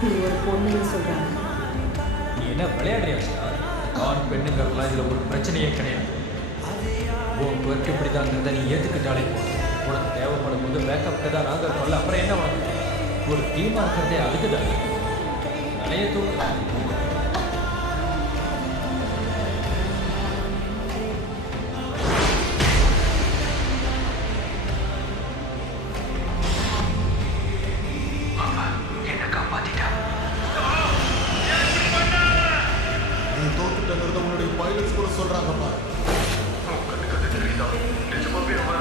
நீ ஒரு பொண்ணுன்னு சொல்கிறாங்க. நீ என்ன விளையாடுறியா ஸ்டார்? ஆண் பெண்ணுங்கிறதுலாம் இதில் ஒரு பிரச்சனையே கிடையாது. உன் ஒர்க் இப்படி தாங்கிறத நீ ஏற்றுக்கிட்டாலே போதும். உனக்கு தேவைப்படும் போது பேக்கப்புக்கு தான் நாங்கள் இருக்கோம்ல, அப்புறம் என்ன உனக்கு? ஒரு டீமாக இருக்கிறதே அதுக்கு தான். நிறைய தூக்கலாம். தோத்துட்டங்கிறத உன்னுடைய பைலட்ஸ் கூட சொல்றாங்கப்பா. கண்ணு தெரியுதா? நிஜமாவே அவன்